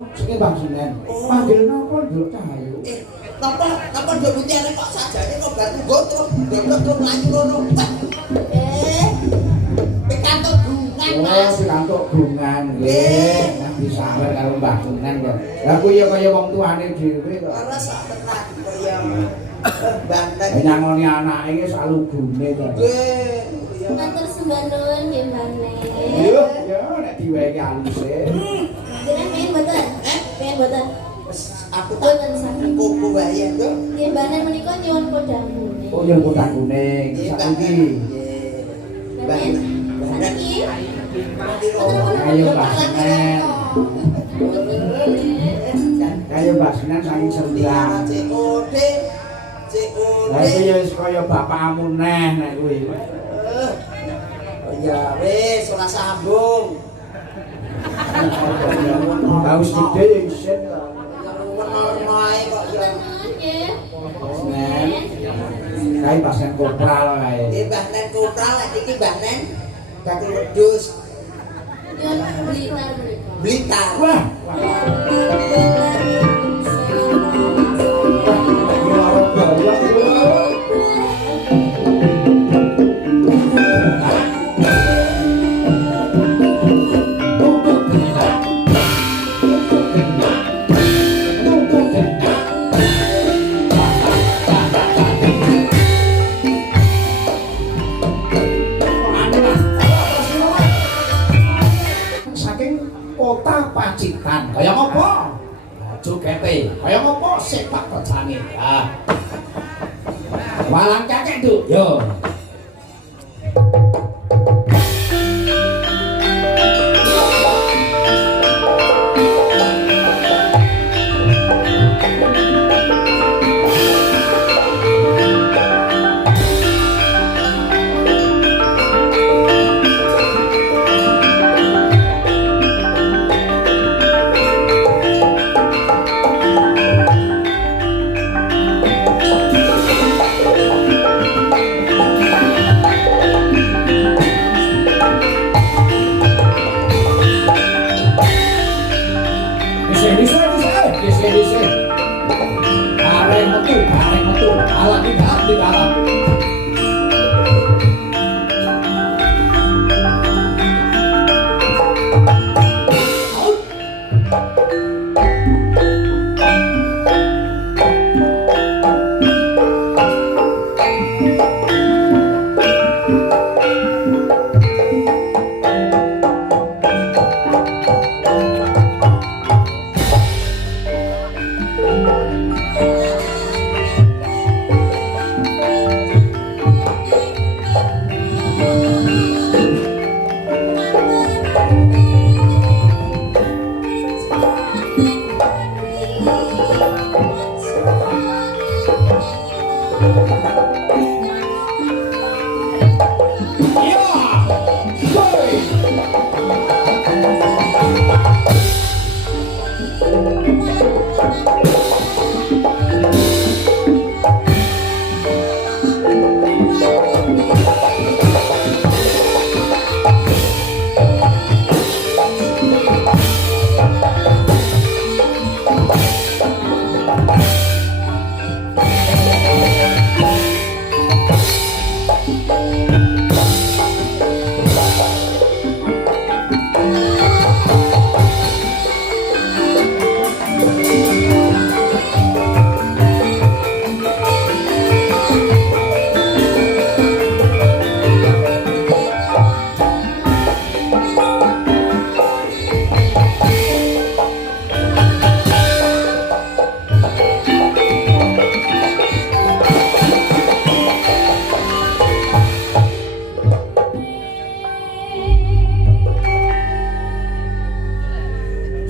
Sing Bang Sunan. Panggil napa Nduk Cahayu? Napa Nduk Mutiara kok sajane kok batu gotrok, gotrok mlayu ngono. Pikantuk gungan, Mas. Pikantuk gungan nggih. Nanti sawer karo Mbah Sunan kok. Lah kuwi ya kaya wong tuane dhewe kok. Ora sak tenan kaya Banten. Nyangoni anake iki sak lugune to. Nggih. Matur sembah nuwun nggih Mbane. Yo, yo nek diwehi aluse. Jenengan pengen mboten? Pengen mboten? Aku tak kuku wae to. Nggih Mbane menika nyuwun kodang kuning. Oh, nyuwun kodang kuning. Saiki. Banten. Saniki. Ayo Mbah Sunan. Ayo Mbah Sunan saking Sembilan. Lah iki ya wis kaya bapakmu neh nek kuwi. Ya wis ora sambung. Haus gede ya isin kok. Ngono ae kok ya. Nggih. Nen. Kae pasen kopral kae. Iki Mbah Nen kopral lek iki Mbah Nen bakul wedhus. Nyuwun Blitar. Blitar. Wah. Pacitan kaya ngopo jogete kaya ngopo sepak terjane ah walang kakek Nduk yo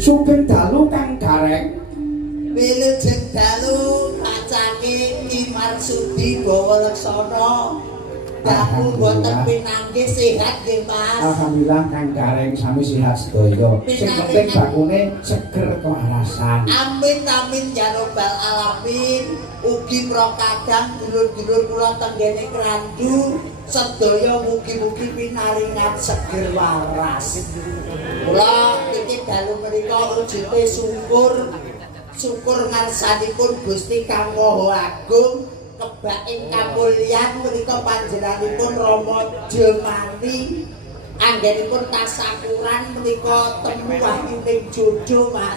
Sugeng dalu kang gareng Wilujeng dalu kacake Ki Marsudi Bawa Leksana Damu mboten pinanggih sehat nggih Mas. Alhamdulillah Kang Gareng sami sehat sedaya. Sing penting bakune seger kewarasan. Amin amin ya robbal alamin. Ugi prokadang dulur-dulur kula tenggene Krandu sedaya mugi-mugi pinaringan seger waras. Kula niki dalu menika ujute syukur ngarsanipun Gusti Kang Maha Agung kebak ing kamulyan menika panjenenganipun Rama Jemani anggenipun tasakuran menika temu wahyuning jodoh Mas.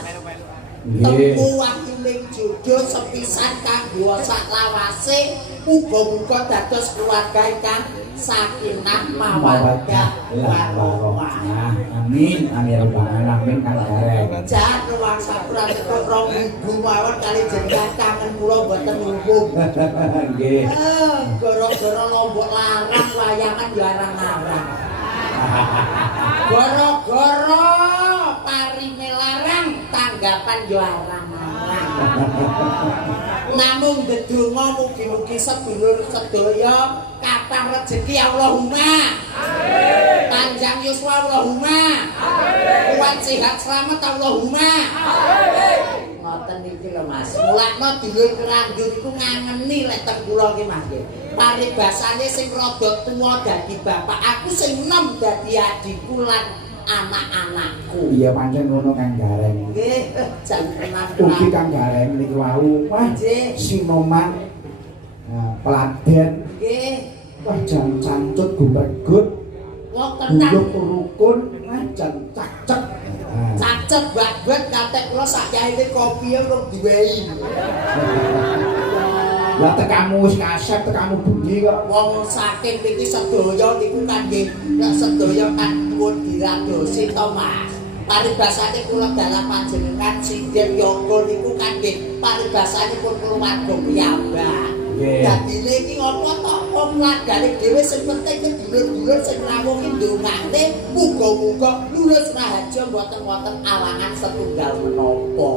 Temu wahyuning jodoh sepisan kanggo saklawase muga-muga dados keluarga ingkang sakinah mawaddah warahmah. Amin amin amin Kang Gareng. Jan ruang sapuran kok 2000 mawon kali jenengan kangen kula mboten umum. Nggih. Gara-gara lombok larang wayangan ya arang-arang. Gara-gara parine larang tanggapan yo arang-arang. Namung ndedonga mugi-mugi sedulur sedaya kathah rejeki Allahumma. Amin. Panjang yuswa Allahumma. Amin. Kuat sehat selamat Allahumma. Amin. Ngoten iki lho Mas. Mulakno dulur Krandu niku ngangeni lek teng kula nggih Mas nggih. Paribasane sing rada tuwa dadi bapak, aku sing enom dadi adikku lan anak-anakku. Iya pancen ngono Kang Gareng. Nggih, jan tenan. Ugi Kang Gareng niki wau, wah Sinoman Peladen. Nggih. Wah jan cancut gumregut. Wong tenang. Rukun, wah jan cacek. Cacet banget katek kula sakyaine kopi urung diwehi. Lah tekamu wis kasep, tekamu bunyi kok. Wong saking niki sedaya niku kangge sedaya kan nuwun diradosi to Mas. Paribasane kula dalah panjenengan Sinden Yonggo niku kangge paribasanipun keluarga piyambak. Dadi iki apa to wong lagane dhewe sing penting dulur-dulur sing rawuh ndongane muga-muga lulus rahaja mboten wonten awangan setunggal menapa.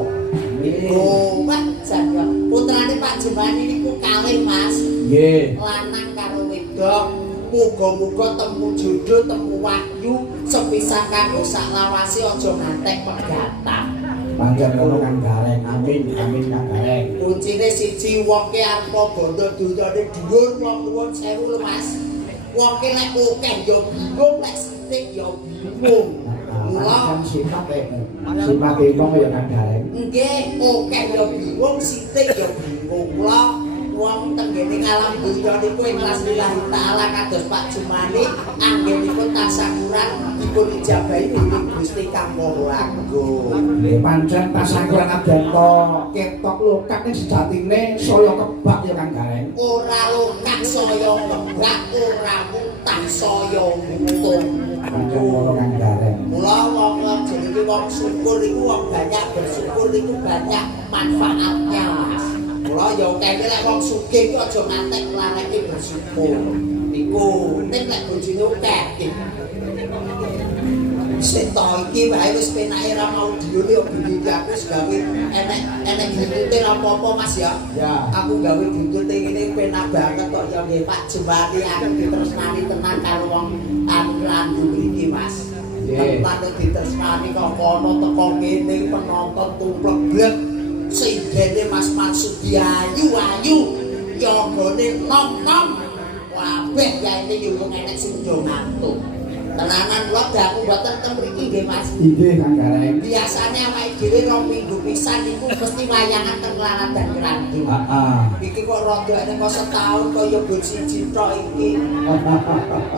Oh, Pak Jaya. Putrane Pak Jemani niku kalih Mas. Nggih. Lanang karo wedok. Muga-muga temu jodoh, temu wahyu sepisan kanggo saklawase aja ngantek pegatang. Pancen ngono Kang Gareng. Amin amin Kang Gareng. Kuncine siji wong ki arepa bondo dunyane dhuwur wong nuwun sewu lho Mas. Wong ki lek akeh ya bingung, lek sithik ya bingung. Mula sifat wong ya Kang Gareng. Nggih, akeh ya bingung, sithik ya bingung. Kula wong tenggene alam dunya niku ikhlas lillahi taala kados Pak Jumani anggenipun tasakuran dipun ijabahi dening Gusti Kang Maha Agung. Nggih pancen tasakuran adento ketok lokak ning sejatine saya kebak ya Kang Gareng. Ora lokak saya kebak, ora mutah saya mutung. Pancen ngono Kang Gareng. Mula wong jenenge wong syukur iku wong banyak bersyukur iku banyak manfaatnya Mas. Mula ya kene lek wong sugih iku aja ngantek lareke bersyukur. Iku nek lek bojone akeh. Seto iki wae wis penake ra mau dione kok bini aku wis gawe enek buntute apa-apa Mas ya. Ya. Aku gawe buntute ngene penak banget kok ya nggih Pak Jembani aku ditresnani tenan karo wong Krandu mriki Mas. Tempat ditresnani kok kono teko kene penonton tumplek blek sing dene Mas Marsudi ayu yogane nom-nom kabeh ya ini yo enek sing yo ngantuk. Tenanan kula aku mboten ten mriki nggih Mas. Nggih Kang Gareng. Biasane awake dhewe rong minggu pisan niku mesti wayangan teng Klaran dan Krandu. Heeh. Iki kok rada nek kok setahun kaya bol siji tok iki.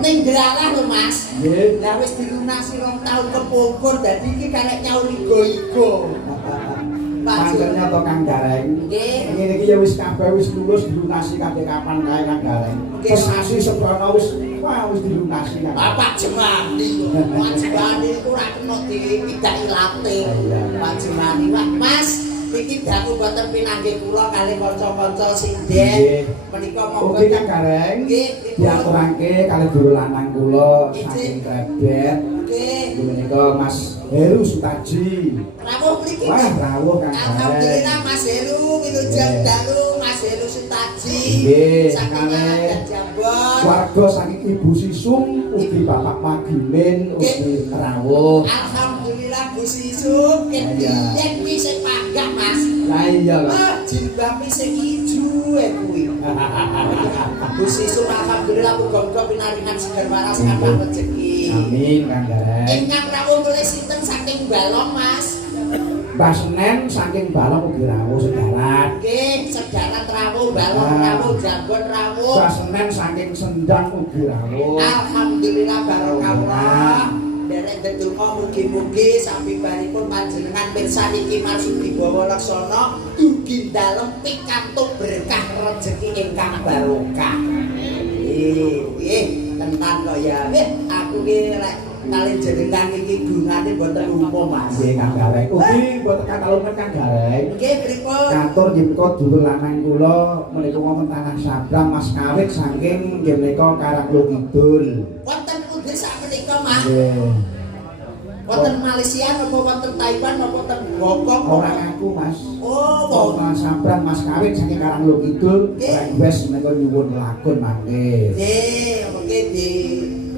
Ning Delalah lho Mas. Nggih. Lah wis dilunasi rong taun kepungkur dadi iki karek nyaur igo-igo. Pancen to Kang Gareng. Nggih. Ngene iki ya wis kabeh wis lulus dilunasi kabeh kapan kae Kang Gareng. Sesasi seprono wis wah wis dilunasi Kang. Bapak Jemani. Pak Jemani iku ora kena dipidhaki late. Pak Jemani, Mas, iki daku boten pinanggih kula kalih kanca-kanca sinden. Menika monggo Oke Kang Gareng. nggih Diaturake kalih guru lanang kula saking Krebet. nggih. Menika Mas Heru Sutaji. Rawuh mriki. Wah, rawuh Kang Gareng. Alhamdulillah Mas Heru wilujeng dalu Mas Helu Sitaji. Nggih, Saking kalih Jambon. warga saking Ibu Sisum ugi Bapak Magimin ugi rawuh. Alhamdulillah Bu Sisum yen kuwi sing panggah Mas. Lah iya lho. Jilbabe sing ijo kuwi. Bu Sisum alhamdulillah muga-muga pinaringan seger waras kapan rezeki. Amin Kang Gareng. Ingkang rawuh mulai sinten saking Balong Mas. Mbah Senen saking Balong ugi rawuh sedarat. Nggih, sedarat rawuh, Balong rawuh, Jambon rawuh. Mbah Senen saking Sendang ugi rawuh. Alhamdulillah barokah. Derek ndedonga mugi-mugi sabibaripun panjenengan pirsa niki maksud dibawa laksana dugi dalem pikantuk berkah rejeki ingkang barokah. Tenan kok ya. Aku ki lek kali jenengan iki gungane mboten umum Mas. Nggih Kang Gareng. Ugi mboten katalungan Kang Gareng. Nggih pripun? Katur nggih menika dulur lanang kula menika wonten tanah Sabram Mas Kawit saking nggih menika Karanglo Kidul. Wonten pundi sakmenika Mas? Nggih. Wonten Malaysia napa wonten Taiwan napa wonten Hongkong? Ora ngaku Mas. Oh, Tanah Sabram Mas Kawit saking Karanglo Kidul. Wes menika nyuwun lakon mangke. nggih, mungkin di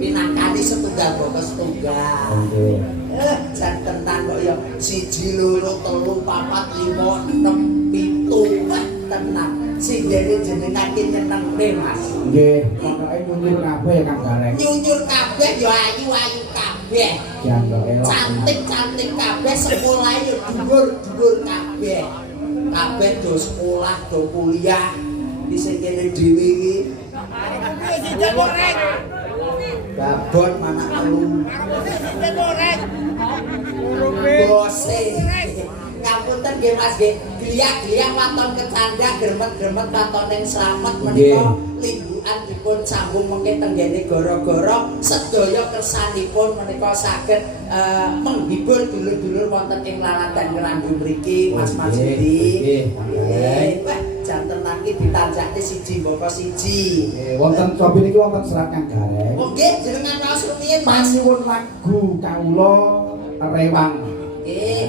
pinangkani setunggal bapa setunggal. Nggih. Jan tenan kok ya 1 2 3 4 5 6 7 tenan. Sing dene jenengan ki nyenengke Mas. Nggih, pokoke nyuwun kabeh ya Kang Gareng. Nyunyur kabeh ya ayu-ayu kabeh. Janggo elok. Cantik-cantik kabeh sekolah ya dhuwur-dhuwur kabeh. Kabeh do sekolah, do kuliah. Di sing kene dhewe iki. Babon mana telu. Bose. Ngapunten nggih Mas nggih. Gliak-gliak waton kecanda gremet-gremet waton ning slamet menika limbukan dipun sambung mengke tenggene gara-gara sedaya kersanipun menika saged menghibur dulur-dulur wonten ing laladan Ngerandu mriki Mas Masudi. Nggih. Wah, jan tenan iki ditanjakne siji mboko siji. Wonten cobi niki wonten serat Kang Gareng. Oh nggih, jenengan raos rumiyin Mas. Nyuwun lagu kawula rewang. Nggih.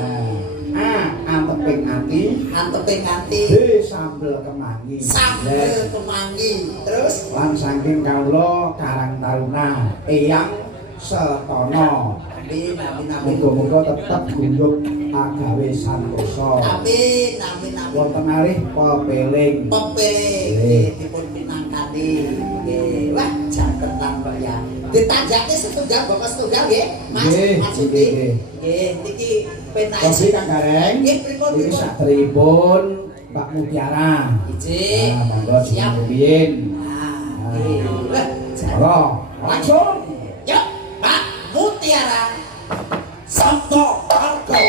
Anteping ati, Anteping ati. B sambel kemangi. Sambel kemangi. Terus Lan saking kawula Karang Taruna, Eyang Setono. amin amin amin. Muga-muga tetep guyub agawe santosa. Amin amin amin. Wonten arih pepeling. Pepeling dipun pinangkani. Nggih. Wah, jantenan kok ya. Ditanjakne setunggal bapak setunggal nggih, Mas. Nggih, Masudi. nggih. Nggih, niki penake. Kopi Kang Gareng. Nggih, pripun Iki pripun. satripun Mbak Mutiara. Ijik. Monggo Siap. rumiyin. Nah, nggih. Wah, Ora, langsung. Yuk, Pak Mutiara. Sabto Argo.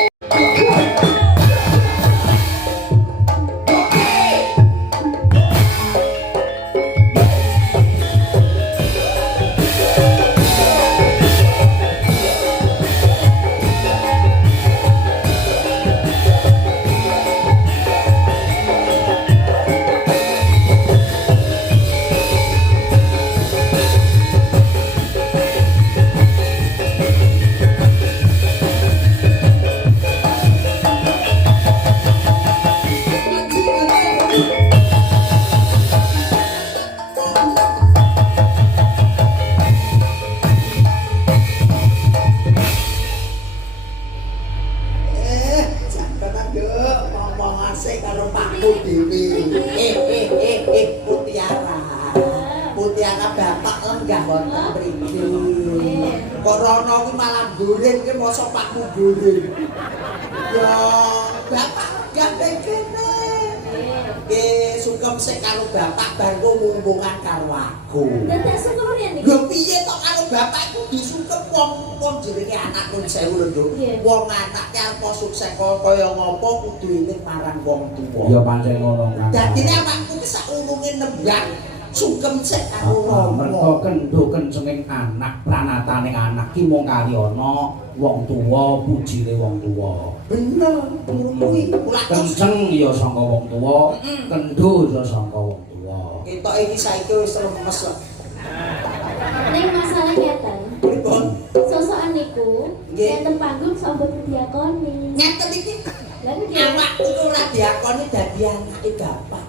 Jangan yuk ngomong asik karo Pakku dhewe. Mutiara. Mutiara bapak lenggah wonten mriki. Kok rono kuwi malah goreng ki mosok Pakku goreng. Ya, bapak lenggah kene. Nggih, sugeng sik karo bapak bar mumbungan karo aku. Dadak sukurian iki. Lho piye tok karo bapak iku disungkep wong jenenge anak nun sewu lho, Nduk. Iya. Wong anake arep sukses kaya ngopo kudu eling marang wong tuwa. Ya pancen ngono Kang. Dadine awakku ki sak ulunge nembang sungkem sik karo Mergo Rama. kendho kencenging anak, pranataning anak ki mung kali ana wong tuwa, pujine wong tuwa. Bener, kuwi kula Kenceng ya saka wong tuwa, kendho ya saka wong tuwa. ketok iki saiki wis lemes kok. Ning masalah ngeten. Pripun? Sosokan niku Nggih. enten panggung sambut diakoni. Ngeten iki Lah nggih. awakku ora diakoni dadi anake bapak.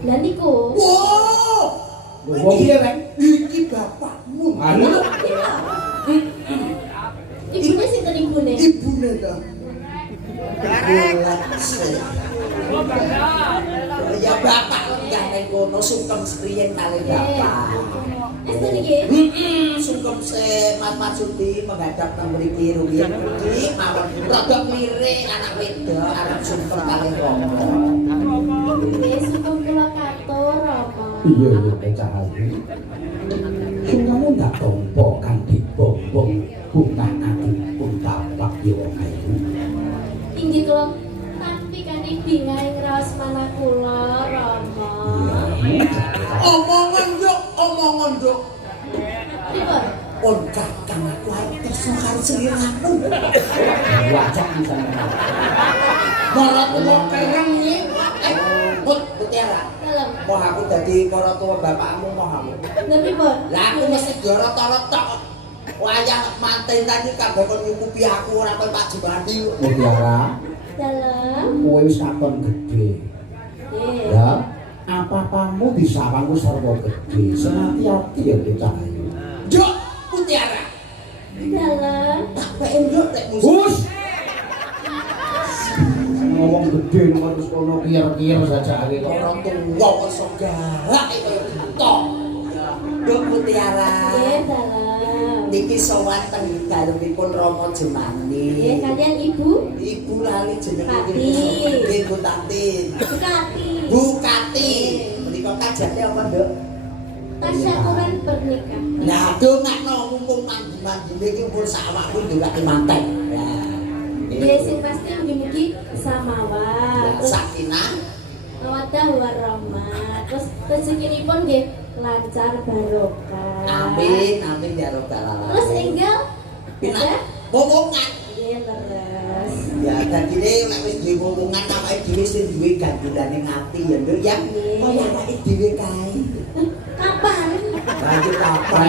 Lah niku. Wow. Wong piye, Reng? Iki bapakmu. Anu. Ibune sinten ibune? Ibune ta. Ya bapak lenggah ning kono sungkem sriyen kali bapak. Estu niki? Sungkem se Mas Marsudi menghadap nang mriki rumiyin iki mawon rada lirik anak wedok arep sungkem kali romo. Nggih, sungkem kula katur apa? Iya pecahayu. Sing kamu ndak tompo kan dibombong bunga ati pun tapak yo ayu. Inggih kula tampi kanthi bingahe ngraos manah kula Rama. Omongan yo. Pripun? On kakang aku arep kersa karo seliramu. Wajak misalnya. Para tuwa kereng iki. Mutiara. Dalem. Mau aku dadi para tuwa bapakmu mau aku. Lha pripun? Lah aku mesti dorot-dorot wayah mantenan iki kabeh kon nyukupi aku ora koyo Pak Jumadi. Mutiara, Dalem. kowe wis katon gedhe. Nggih. Ya, apa-apamu disawangku sarwa gedhe. Sing ati-ati ya pecahayu. Nduk Mutiara. Dalem. Tak pek nduk nek Hus. Ngomong gedhe terus kono kiyer-kiyer saja ae kok. orang tuwa kok iso garak kaya gitu. Nduk Mutiara. Nggih, dalem. Niki sowan teng dalemipun Rama Jemani. Nggih, kalian Ibu Ibu lali jenenge Tati. Nggih Bu Tati. Bukati. Bu Kati. Menika kajate apa, Nduk? Tasyakuran pernikahan. Lah dongakno mumpung mandi-mandi iki pun sawakku ndolake manten. Lah. Nggih, sing pasti mugi-mugi samawa. Terus Sakinah. mawaddah warahmah. Terus rezekinipun nggih lancar barokah. Amin, amin ya rabbal alamin. Terus enggal Pindah momongan. nggih leres. Ya dadine nek wis duwe momongan awake dhewe sing duwe gandulane ngati ya, Nduk ya. Kaya awake dhewe kae. Kapan? Lanjut apa?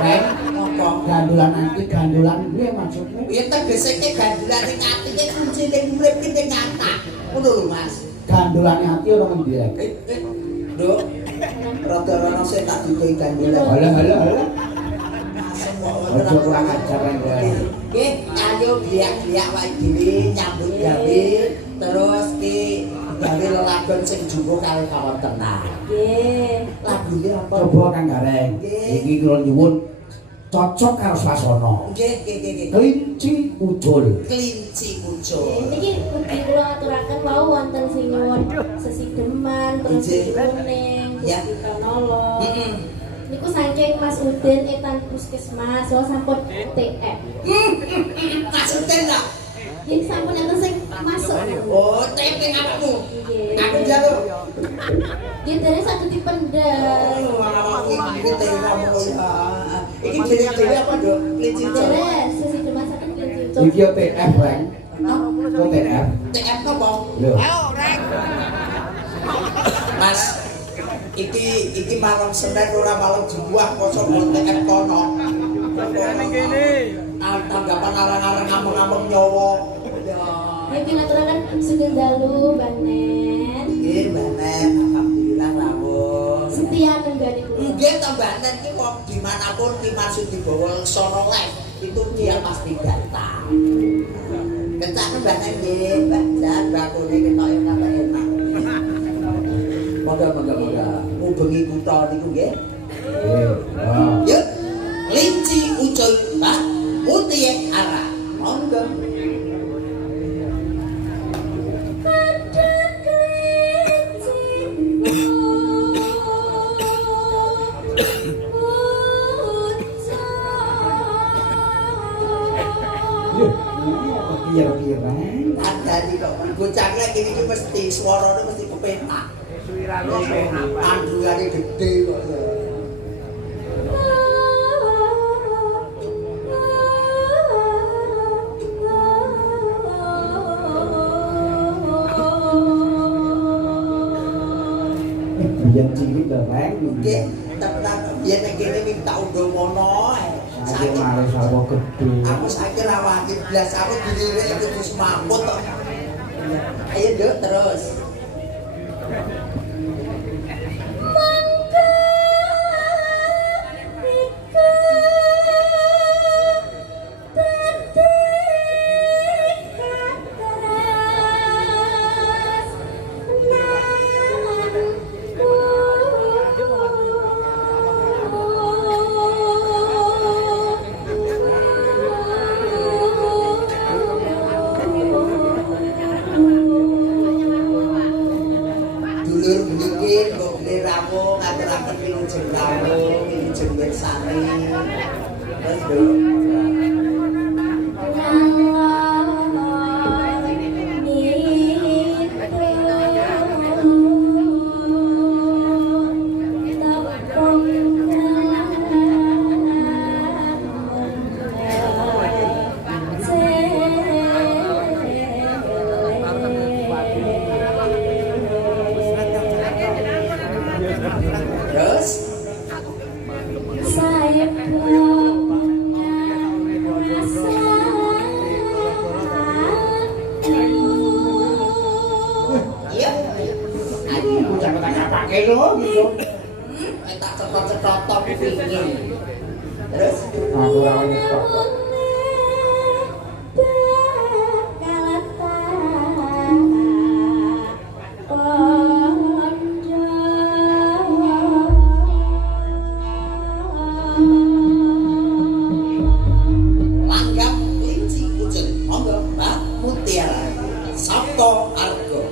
Reng, Apa? gandulan nanti gandulan gue maksudnya. Ya tegese ke gandulane ngati ki kunci ning urip ki ning ngatak. Ngono lho, Mas. Gandulannya hati orang ngendi rek. Nduk. Rada-rada sing tak dikai gandulan. Halo. Asem kok Ojo kurang ajar rek. Nggih, ayo biak-biak wae dhewe nyambut gawe terus ki gawe lelagon sing jumbo karo kawontenan. Nggih. Lagune apa? Coba Kang Gareng. Iki kula nyuwun cocok karo swasana. Nggih. Kelinci ucul. Kelinci muncul. Niki mugi kula aturaken wau wonten sing nyuwun sesideman terus Nggih. kuning, Ya. Kanolo. Heeh. Niku saking Mas Udin Etan Puskesmas, wau sampun TF. Maksudnya lah. Nggih sampun enten sing masuk. Oh, tempe awakmu. Nggih. Aku njaluk. Nggih dene saged dipendhet. Oh, awakmu iki ngomong ya. Iki dhewe apa, Nduk? Kelinci muncul. Dene sesideman saged kelinci. Iki yo TF rek. Yo TF. TF napa? Lho. Mas, iki malam Senin ora malam Jumat kosong TF kono. Tanggapan arang-arang ngambeng-ngambeng nyawa. Ya. Nggih kula aturaken sugeng dalu Banen. Nggih, Banen, alhamdulillah rawuh. Setia nenggani kula. Nggih, to Banen ki wong dimanapun ki maksud dibawa sono live itu dia pasti datang. Kencane Banen nggih, Mbak Jan, bakune ketoke kata enak. Moga. Ngubengi kutha niku nggih. Yuk, kelinci ucul, Pak. Mutie arah. Monggo. Kira-kira. Adani kok bocah lek iki mesti swarane mesti kepenak. Andungane gede kok. Biyen cilik lho rek. Nggih, tenan yen nek kene minta undo mono ae. Saiki mari sarwa gedhe. Aku saiki ra wani blas aku dilirik itu wis mamput kok. Ayo Nduk terus. Banjur mriki nggone rawuh ngaturaken wilujeng rawuh, wilujeng bersani. Terus lho. Terus saya iya. Aku jangan tanya pakai lo gitu. Tak cetot-cetot wingi. Terus Aku ora nyetok. langgam kelinci kucing monggo Mbak Mutiara Sabto Argo.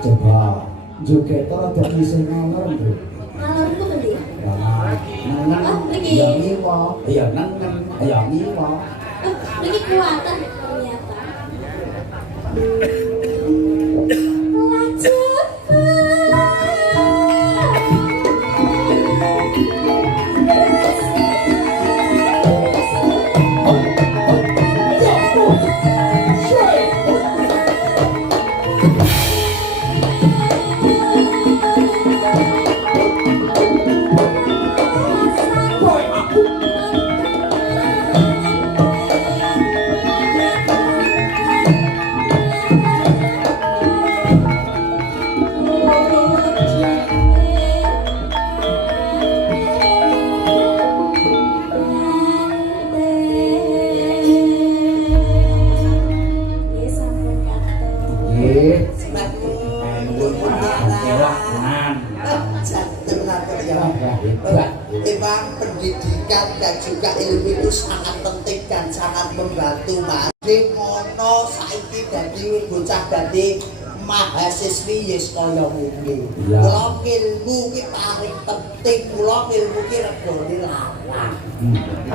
Coba juga kalau jadi sing ngalor Bu. Ngalor ku endi? Nangan. Oh, mriki. Ya ngiwa. Ya nangan. Ya ngiwa. Oh, mriki kuatan ternyata. Memang pendidikan dan juga ilmu itu sangat penting dan sangat membantu Mas. Ngono saiki dadi bocah dadi mahasiswi yes kaya ngene. Kula ilmu ki paling penting, kula ilmu ki regane larang.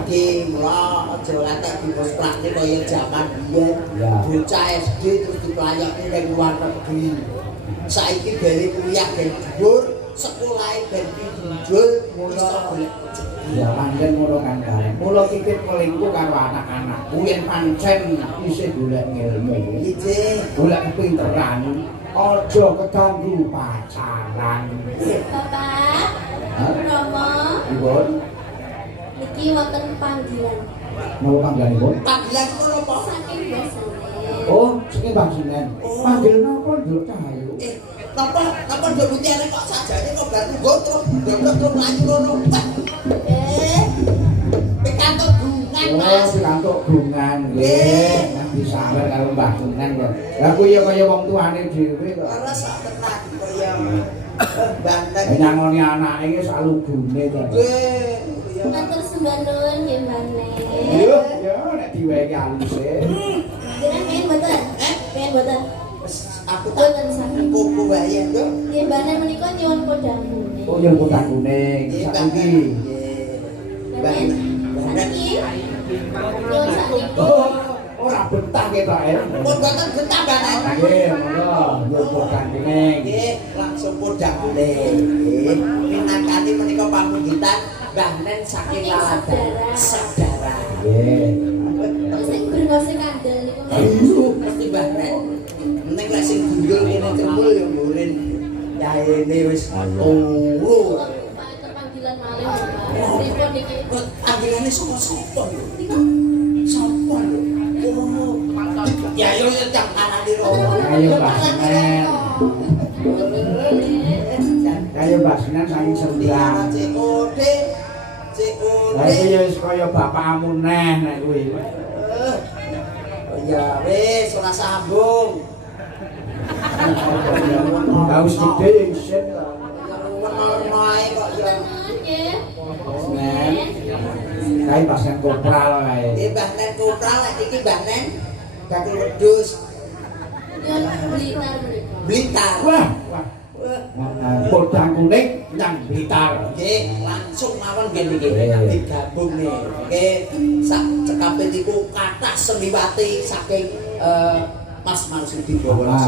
Iki kula aja latak diposprakne kaya jaman biyen. Bocah SD terus diplayakne ning luar negeri. Saiki dari kuliah ben dhuwur, sekolahe ben pinjul, iso golek rezeki. Ya pancen ngono kan Kang. Mula titip kelingku karo anak-anakku yen pancen isih golek ilmu. Iki Golek kepinteran, aja keganggu pacaran. Bapak, Romo, Ibun, niki wonten panggilan. mau panggilanipun? panggilan ngono apa? Saking biasane. Oh, sing Bang Sinen. Panggil napa Nduk Cahayu? Napa ndok mutiare kok sajane kok baru nggo terus ndok mlayu ngono. Pikantuk bungan Oh, Mas. pikantuk bungan nggih. Nang disawer karo Mbah Sinen kok. Lah kuwi ya kaya wong tuane dhewe kok. Ora sak tenan kaya banten. Nyangoni anake iki sak lugune to. Nggih. Matur sembah nuwun nggih Mbane. Yo, yo nek diwehi aluse. Jenengan pengen mboten? Pengen mboten? Aku tak Mboten saking. kuku wae yo. Nggih Mbane menika nyuwun podang. Oh, yang putih kuning saiki. Mbane sakniki. Nyuwun sakniki. Oh, ora betah ketok ya. Pun boten betah banan. Nggih, monggo, yo putih kuning. Nggih, langsung podang nggih. Minangkani menika pamunggitan Mbah Nen saking Laladan saudara. Nggih. Terus sing brengose kandel niku. Aduh, mesti Mbah Nen. Nek lek sing gundul ngene cembul ya murin. Yaene wis turu. Panggilan malih. Pripun niki? Panggilane sapa lho? Niku Sapa lho? Oh, ya yo cak anane romo. Ayo Mbak Sinen. Ayo Mbak Sinen saking sembilan. COD. Lah iki ya wis kaya bapakmu neh nek kuwi. Ya wis ora sambung. Haus gede isin to. Ngono-ngono kok ya. nggih. Sinen. Kae pasen kopral kae. Mbah Nen Kopral lek iki Mbah Nen bakul wedhus Nyuwun Blitar menika. Blitar. Wah, wah. Podang kuning nyang Blitar. Nggih, langsung mawon nggih niki Nggih. digabung nih. Nggih, sak cekape niku kathah seliwati saking Mas Marsudi Bawana.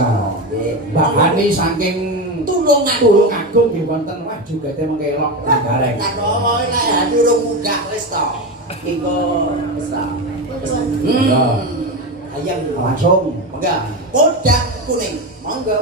Nggih. Mbak Hani saking Tulungagung. Tulungagung nggih wonten wah jugete mengkelok gareng. Kan oh nek durung munggah wis to. Iku wis to. Pun. Ayam Langsung. monggo. Podang kuning. Monggo.